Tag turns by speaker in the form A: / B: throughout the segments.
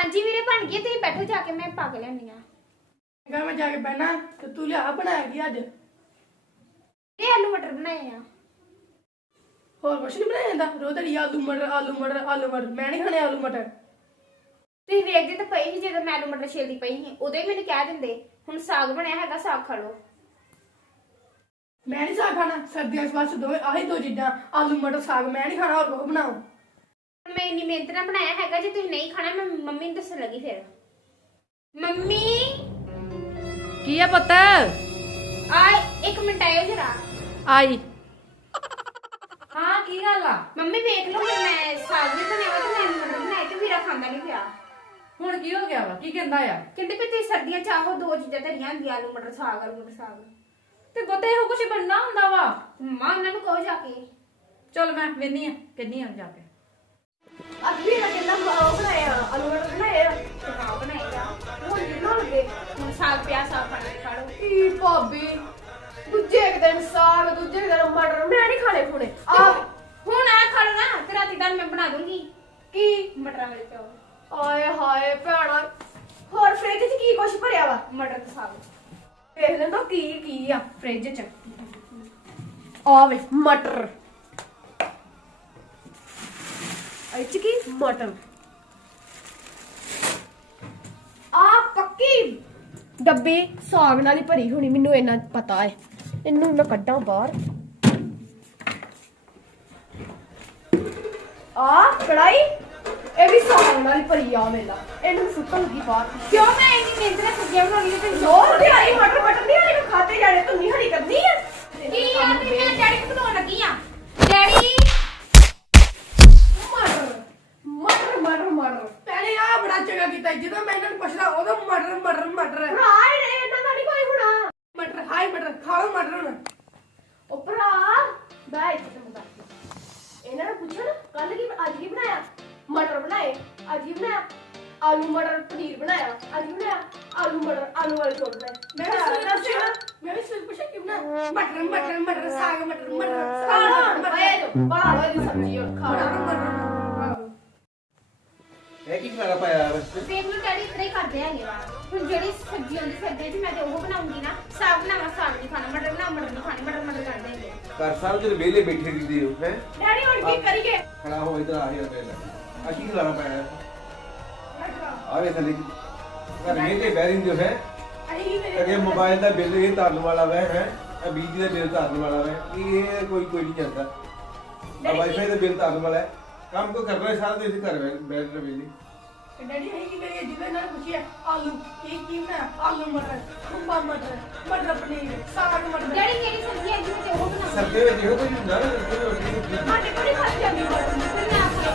A: ਹਾਂਜੀ ਵੀਰੇ ਬਣ ਗਈ, ਤੁਸੀਂ ਬੈਠੋ ਜਾ ਕੇ ਮੈਂ ਪਾ ਕੇ ਲਿਆਉਣੀ ਆ।
B: ਗਾ ਮੈਂ ਜਾ ਕੇ ਬਹਿਣਾ ਤੇ ਤੂੰ ਲਿਆ ਬਣਾਇਆ ਕੀ ਅੱਜ?
A: ਇਹ ਆਲੂ ਮਟਰ ਬਣਾਏ ਆ।
B: ਹੋਰ ਕੁਛ ਨਹੀਂ ਬਣਾਇਆ ਜਾਂਦਾ? ਰੋਜ਼ ਤੇਰੀ ਆਲੂ ਮਟਰ ਆਲੂ ਮਟਰ ਆਲੂ ਮਟਰ। ਮੈਂ ਨਹੀਂ ਖਾਣੇ ਆਲੂ ਮਟਰ।
A: ਤੁਸੀਂ ਵੇਖਦੇ ਤਾਂ ਪਈ ਸੀ ਜਦੋਂ ਮੈਂ ਆਲੂ ਮਟਰ ਛੇਲਦੀ ਪਈ ਸੀ, ਉਦੋਂ ਹੀ ਮੈਨੂੰ ਕਹਿ ਦਿੰਦੇ ਹੁਣ ਸਾਗ ਬਣਿਆ ਹੈਗਾ ਸਾਗ ਖਾ ਲਓ।
B: ਮੈਂ ਨਹੀਂ ਸਾਗ ਖਾਣਾ। ਸਰਦੀਆਂ ਵਾਸਤੇ ਦੋਵੇਂ ਆਹੀ ਦੋ ਚੀਜ਼ਾਂ, ਆਲੂ ਮਟਰ ਸਾਗ। ਮੈਂ ਨਹੀਂ ਖਾਣਾ, ਹੋਰ ਕੁਛ ਬਣਾਓ।
A: ਮੈਂ ਇੰਨੀ ਮਿਹਨਤ ਨਾਲ ਬਣਾਇਆ ਹੈਗਾ, ਜੇ ਤੁਸੀਂ ਨਹੀਂ ਖਾਣਾ ਮੈਂ ਮੰਮੀ ਨੂੰ ਦੱਸਣ ਲੱਗੀ ਫਿਰ। ਮੰਮੀ
C: ਕੀ ਆ ਪੁੱਤ?
A: ਆ ਇੱਕ ਮਿੰਟ ਆਇਓ ਜਰਾ।
C: ਆਈ। ਹਾਂ ਕੀ ਗੱਲ ਆ?
A: ਮੰਮੀ ਵੇਖ ਲਓ ਹੁਣ ਮੈਂ ਸਾਗ ਵੀ ਬਣਿਆ ਵਾ ਤੇ ਮੈਂ ਆਲੂ ਮਟਰ ਬਣਾਏ ਤੇ ਵੀਰਾ ਖਾਂਦਾ ਨਹੀਂ ਪਿਆ।
C: ਹੁਣ ਕੀ ਹੋ ਗਿਆ ਵਾ? ਕੀ ਕਹਿੰਦਾ ਆ?
A: ਕਹਿੰਦੇ ਵੀ ਤੁਸੀਂ ਸਰਦੀਆਂ ਚ ਆਹੋ ਦੋ ਚੀਜ਼ਾਂ ਧਰੀਆਂ ਹੁੰਦੀਆਂ, ਆਲੂ ਮਟਰ ਸਾਗ ਆਲੂ ਮਟਰ ਸਾਗ।
C: ਤੇ ਗੋਤੇ ਇਹੋ ਕੁਝ ਬਣਨਾ ਹੁੰਦਾ ਵਾ।
A: ਮੰਮਾ ਉਹਨਾਂ ਨੂੰ ਕਹੋ ਜਾ ਕੇ।
C: ਚਲ ਮੈਂ ਵੇਨੀ ਆ ਕਿੰਨੀ ਆ ਜਾ ਕੇ।
B: ਅੱਜ ਵੀ ਨਾ ਕਹਿੰਦਾ ਬਣਾਇਆ ਆਲੂ ਮਟਰ ਬਣਾਇਆ।
A: ਹਾਂ ਬਣਾਏਗਾ ਹੁਣ ਜਿੰਨਾ ਲੱਗੇ ਹੁਣ ਸਾਗ ਪਿਆ ਸਾਗ ਬਣ ਕੇ ਖਾ ਲਓ।
B: ਕੀ ਭਾਬੀ, ਦੂਜੇ ਇੱਕ ਦਿਨ ਸਾਗ, ਦੂਜੇ ਦਿਨ ਮਟਰ। ਮੈਂ ਨਹੀਂ ਖਾਣੇ ਖੁਣੇ ਆ।
A: ਹੁਣ ਆ ਖਾ ਲਓ ਨਾ ਤੇ ਰਾਤੀ ਦਾ ਮੈਂ ਬਣਾ ਦੂੰਗੀ
B: ਕੀ
A: ਮਟਰਾਂ ਵਾਲੇ ਚੌਲ।
B: ਆਏ ਹਾਏ ਭੈਣਾ, ਹੋਰ ਫ੍ਰਿਜ 'ਚ ਕੀ ਕੁਛ ਭਰਿਆ ਵਾ?
A: ਮਟਰ ਤੇ ਸਾਗ।
B: ਵੇਖ ਲੈਂਦਾ ਕੀ ਆ ਫ੍ਰਿਜ 'ਚ। ਆ ਵੇ ਮਟਰ। ਇਹ 'ਚ ਕੀ? ਮਟਰ। ਆ ਪੱਕੀ ਡੱਬੀ ਸਾਗ ਨਾਲ ਹੀ ਭਰੀ ਹੋਣੀ, ਮੈਨੂੰ ਇੰਨਾ ਪਤਾ ਹੈ। ਇਹਨੂੰ ਮੈਂ ਕੱਢਾਂ ਬਾਹਰ। ਆ ਕੜਾਈ, ਇਹ ਵੀ ਸਾਗ ਨਾਲ ਹੀ ਭਰੀ ਆ। ਵੇਲਾ ਇਹਨੂੰ ਸੁੱਟਣ ਲੱਗੀ ਬਾਹਰ।
A: ਕਿਉਂ ਮੈਂ ਇੰਨੀ ਮਿਹਨਤ ਨਾਲ ਸਬਜ਼ੀਆਂ ਬਣਾਉਣੀ ਤੇ
B: ਲੋਰ ਦੀ ਹਰੀ ਮਟਰ ਨਹੀਂ ਹਰੀ ਨੂੰ ਖਾਤੇ ਜਾਣੇ। ਤੂੰ ਨਹੀਂ ਹਰੀ ਕਰਨੀ ਆ
A: ਕੀ ਆ ਤੇ ਮੈਂ ਡੈਡੀ ਨੂੰ ਬਣਾਉਣ ਲੱਗੀ ਆ। ਡੈਡੀ
B: ਮਟਰ ਮਟਰ ਮਟਰ। ਪਹਿਲੇ ਆ ਬੜਾ ਚੰਗਾ ਕੀਤਾ, ਜਦੋਂ ਮੈਂ ਇਹਨਾਂ ਨੂੰ ਪੁੱਛਦਾ ਉਦੋਂ ਮਟਰ ਮਟਰ ਮਟਰ। ਭਰਾ ਇਹਨਾਂ ਦਾ ਨਹੀਂ ਕੋਈ ਹੋਣਾ। ਮਟਰ ਹਾਈ ਮਟਰ ਖਾਓ ਮਟਰ ਹੁਣ। ਉਹ ਭਰਾ ਬਾਈ ਇੱਥੇ ਮੁੰਡਾ ਇਹਨਾਂ ਨੂੰ ਪੁੱਛਣ ਕੱਲ ਕੀ ਅੱਜ ਕੀ ਬਣਾਇਆ? ਮਟਰ ਬਣਾਏ। ਅੱਜ ਹੀ ਬਣਾਇਆ ਆਲੂ ਮਟਰ ਪਨੀਰ ਬਣਾਇਆ। ਅੱਜ ਬਣਾਇਆ ਆਲੂ ਮਟਰ ਆਲੂ ਵਾਲੇ ਚੌਲ ਬਣਾਏ। ਮੈਂ ਵੀ ਸਿਰ ਪੁੱਛਿਆ ਕਿ ਬਣਾਇਆ ਮਟਰ ਮਟਰ ਮਟਰ ਸਾਗ ਮਟਰ ਮਟਰ ਸਾਗ ਮਟਰ ਬਣਾ ਲਓ ਇਹਦੀ ਸਬਜ਼ੀ ਹੁਣ ਖਾਣਾ ਮਟਰ।
D: ਇਹ ਕੀ ਖਾਣਾ ਪਾਇਆ ਵਾ?
A: ਦੇਖ ਲਓ ਡੈਡੀ ਇਤਨਾ ਹੀ ਕਰਦੇ ਹੈਗੇ ਵਾ। ਹੁਣ ਜਿਹੜੀ ਸਬਜ਼ੀ ਹੁੰਦੀ ਸਰਦੀਆਂ 'ਚ ਮੈਂ ਤੇ ਉਹ ਬਣਾਉਂਗੀ ਨਾ। ਸਾਗ ਬਣਾਵਾਂ ਸਾਗ ਨਹੀਂ ਖਾਣਾ, ਮਟਰ ਬਣਾਵਾਂ ਮਟਰ ਨਹੀਂ ਖਾਣੀ, ਮਟਰ ਮਟਰ ਕਰਦੇ ਹੈਗੇ।
D: ਘਰ ਸਾਰਾ ਦਿਨ ਵਿਹਲੇ ਬੈਠੇ ਰਹਿੰਦੇ ਹੋ ਹੈ।
B: ਡੈਡੀ ਹੁਣ ਕੀ ਕਰੀਏ?
D: ਖੜਾ ਹੋ ਇਧਰ ਆ ਗਿਆ ਪਹਿਲਾਂ। ਆ ਕੀ ਖਲਾਣਾ ਪਾਇਆ? ਆ ਵੇ ਥੱਲੇ ਘਰ ਵਿਹਲੇ ਬਹਿ ਰਹਿੰਦੇ ਹੋ ਹੈ। ਅਗੇ ਮੋਬਾਈਲ ਦਾ ਬਿੱਲ ਇਹ ਧਰਨ ਵਾਲਾ ਵਾ ਹੈ। ਆ ਬਿਜਲੀ ਦਾ ਬਿੱਲ ਧਰਨ ਵਾਲਾ ਵਾ। ਇਹ ਕੋਈ ਨਹੀਂ ਜਾਂਦਾ। ਆ ਵਾਈਫਾਈ ਦਾ ਬਿੱਲ ਧਰਨ ਵਾਲਾ ਹੈ। ਕੰਮ ਕੋ ਕਰਨਾ ਹੈ ਸਾਰਾ ਦਿਨ ਘਰ ਬੈਠ ਰਹੇ ਵਿਹਲੇ।
B: ਡੈਡੀ ਹੈ ਕੀ ਕਰੀਏ? ਜਿਵੇਂ ਇਹਨਾਂ ਨੇ ਪੁੱਛਿਆ ਆਲੂ ਕੀ ਬਣਾਇਆ? ਆਲੂ ਮਟਰ ਖੁੰਬਾ ਮਟਰ ਮਟਰ ਪਨੀਰ ਸਾਗ ਮਟਰ।
A: ਡੈਡੀ ਕਿਹੜੀ ਸਬਜ਼ੀ ਹੈਗੀ ਮੈਂ ਤੇ ਉਹ ਬਣਾਉਂਗੀ।
D: ਸਰਦੇ ਵਿੱਚ ਇਹੋ ਕੋਈ ਹੁੰਦਾ ਨਾ।
B: ਸਾਡੇ ਕੋਲ ਖਾ ਜਾਂਦੀ ਮਟਰ।
A: ਫਿਰ ਮੈਂ ਆਪ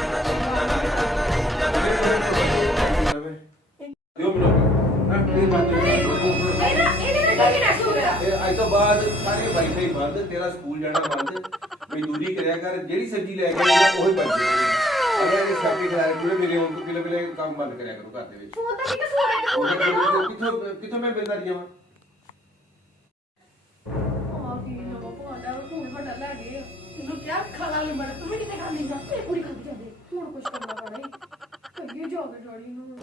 D: ਦਿਓ ਮੈਨੂੰ ਹਾਂ ਇਹ ਬਾਤ
B: ਇਹਦੇ ਵਿੱਚ ਕੀ ਨਾ ਸੁਣਿਆ?
D: ਇਹ ਅੱਜ ਤੋਂ ਬਾਅਦ ਸਾਰੇ ਵਾਈਫਾਈ ਬੰਦ, ਤੇਰਾ ਸਕੂਲ ਜਾਣਾ ਬੰਦ, ਮਜ਼ਦੂਰੀ ਕਰਿਆ ਕਰ। ਜਿਹੜੀ ਸਬਜ਼ੀ ਲੈ ਕੇ ਆਏਗਾ ਉਹੀ ਬਣ ਜਾਏਗੀ। ਅਗਰ ਇਹ ਸਬਜ਼ੀ ਖਿਲਾ ਰਹੇ ਮੇਰੇ ਉਹ ਕਿਲੇ ਕੰਮ ਬੰਦ ਕਰਿਆ ਕਰੋ ਘਰ ਦੇ ਵਿੱਚ।
A: ਉਹ ਤਾਂ ਕਿਤੇ ਸੋ
D: ਕਿੱਥੋਂ ਮੈਂ ਬਿਲਦਾਰ ਜਾਵਾਂ?
B: ਆ ਕੀ ਨਾ ਭਾਂਡਾ ਫੋਨ ਫੜਾ ਲੈ ਗਏ। ਤੈਨੂੰ ਕਿਹਾ ਖਾਣਾ ਨਹੀਂ ਮਟਰ, ਤੂੰ ਵੀ ਕਿਤੇ ਖਾਣੀ ਨਾ। ਇਹ ਪੂਰੀ ਖਾਂਦੀ ਜਾਂਦੇ। ਹੁਣ ਕੁਝ ਕਰਨਾ ਪੈਣਾ ਹੀ। ਕਹੀਏ ਜਾ ਕੇ ਡੈਡੀ ਨੂੰ।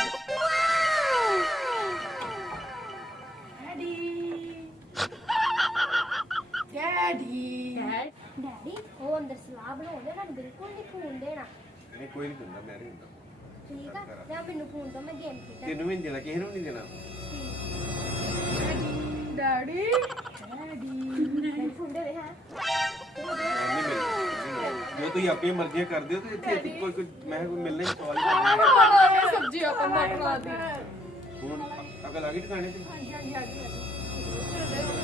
B: ਡੈਡੀ
E: ਡੈਡੀ ਉਹ ਅੰਦਰ ਸਲਾਹ ਬਣਾਉਂਦੇ ਨਾ ਬਿਲਕੁਲ ਨਹੀਂ ਫੋਨ ਦੇਣਾ।
D: ਨਹੀਂ ਕੋਈ ਨਹੀਂ ਦਿੰਦਾ, ਮੈਂ ਨਹੀਂ ਦਿੰਦਾ।
E: ਠੀਕ ਆ ਨਾ, ਮੈਨੂੰ ਫੋਨ ਤੋਂ ਮੈਂ ਗੇਮ ਖੇਡਾਂ।
D: ਤੈਨੂੰ ਵੀ ਨਹੀਂ ਦੇਣਾ, ਕਿਸੇ ਨੂੰ ਨਹੀਂ ਦੇਣਾ।
B: ਡੈਡੀ
E: ਮੈਨੂੰ ਫੋਨ ਦੇ ਦੇ ਹੈ।
D: ਨਹੀਂ ਮਿਲਣਾ। ਜੋ ਤੁਸੀਂ ਆਪਣੀ ਮਰਜ਼ੀਆਂ ਕਰਦੇ ਹੋ ਤੇ ਇੱਥੇ ਕੋਈ ਮੈਂ ਕੋਈ ਮਿਲਣਾ ਹੀ ਸਵਾਲ ਹੀ
B: ਸਬਜ਼ੀ ਆਪਾਂ ਮਟਰਾਂ ਦੀ।
D: ਹੁਣ ਅਗਲ ਆ ਗਈ ਟਿਕਾਣੇ ਤੇ।
B: ਹਾਂਜੀ ਹਾਂਜੀ ਹਾਂਜੀ।